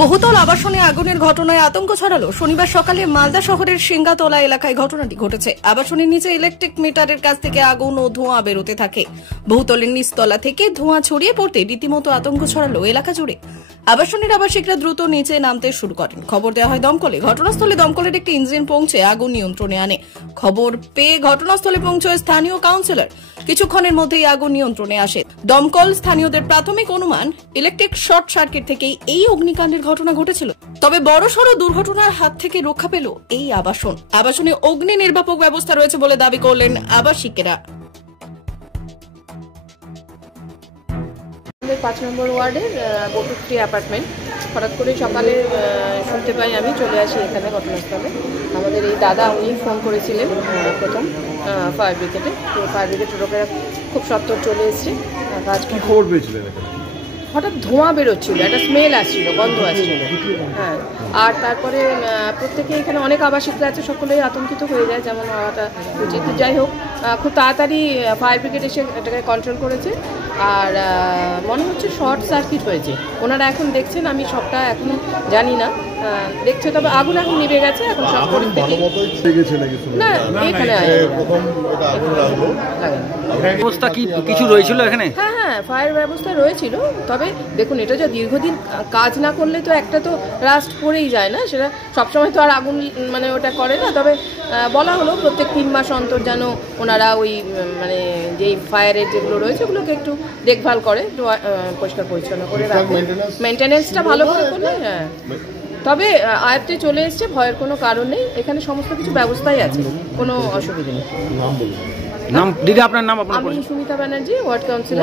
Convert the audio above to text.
বহুতল আবাসনে আগুনের ঘটনায় আতঙ্ক ছড়ালো। শনিবার সকালে মালদা শহরের সিঙ্গাতলা এলাকায় ঘটনাটি ঘটেছে। আবাসনের নিচে ইলেকট্রিক মিটারের কাছ থেকে আগুন ও ধোঁয়া বেরোতে থাকে। বহুতলের নিচতলা থেকে ধোঁয়া ছড়িয়ে পড়তে রীতিমতো আতঙ্ক ছড়ালো এলাকা জুড়ে। আবাসনের আবাসিকরা দ্রুত নিচে নামতে শুরু করেন। খবর দেওয়া হয় দমকলে। ঘটনাস্থলে দমকলের একটি ইঞ্জিন পৌঁছে আগুন নিয়ন্ত্রণে আনে। খবর পেয়ে ঘটনাস্থলে পৌঁছয় স্থানীয় কাউন্সিলর। কিছুক্ষণের মধ্যেই আগুন নিয়ন্ত্রণে আসে। দমকল স্থানীয়দের প্রাথমিক অনুমান ইলেকট্রিক শর্ট সার্কিট থেকেই এই অগ্নিকাণ্ডের ঘটনা ঘটেছিল। তবে বড়সড় দুর্ঘটনার হাত থেকে রক্ষা পেল এই আবাসনে অগ্নি নির্বাপক ব্যবস্থা রয়েছে বলে দাবি করলেন আবাসিকেরা। 5 নম্বর ওয়ার্ডের বটুত্রি অ্যাপার্টমেন্ট। হঠাৎ করে সকালে শুনতে পাই, আমি চলে আসি এখানে ঘটনাস্থলে। আমাদের এই দাদা উনি ফোন করেছিলেন প্রথম ফায়ার ব্রিগেডে। তো ফায়ার ব্রিগেডের লোকেরা খুব সত্বর চলে এসছে। কাজ কি খবর পেয়েছিলেন? হঠাৎ ধোঁয়া বেরোচ্ছিল, একটা স্মেল আসছিল, গন্ধ আসছিল। হ্যাঁ, আর তারপরে প্রত্যেকে এখানে অনেক আবাসিকরা আছে, সকলেই আতঙ্কিত হয়ে যায়, যেমন হওয়াটা উচিত। যাই হোক, খুব তাড়াতাড়ি ফায়ার ব্রিগেড এসে এটাকে কন্ট্রোল করেছে। আর মনে হচ্ছে শর্ট সার্কিট হয়েছে। ওনারা এখন দেখছেন, আমি সবটা এখনো জানি না, দেখছে। তবে আগুন এখন নিভে গেছে। এখন সব পরিস্থিতি না, এখানে ব্যবস্থা কি কিছু রয়েছিল এখানে? হ্যাঁ হ্যাঁ, ফায়ার ব্যবস্থা রয়েছিল। তবে দেখুন, এটা যে দীর্ঘদিন কাজ না করলে তো একটা তো রাস্ট পড়েই যায় না, সেটা সবসময় তো আর আগুন মানে ওটা করে না। তবে বলা হলো প্রত্যেক 3 মাস অন্তর যেন ওনারা ওই মানে যেই ফায়ারের যেগুলো রয়েছে ওগুলোকে একটু দেখভাল করে, একটু পরিষ্কার পরিচ্ছন্ন করে রাখবে, মেনটেন্যান্সটা ভালো করে করলে। হ্যাঁ, তবে আয়ত্তে চলে এসছে, ভয়ের কোনো কারণ নেই। এখানে সমস্ত কিছু ব্যবস্থাই আছে, কোনো অসুবিধা নেই। নাম দিদি, আপনার নাম? আমি সুমিতা ব্যানার্জি, ওয়ার্ড কাউন্সিলর।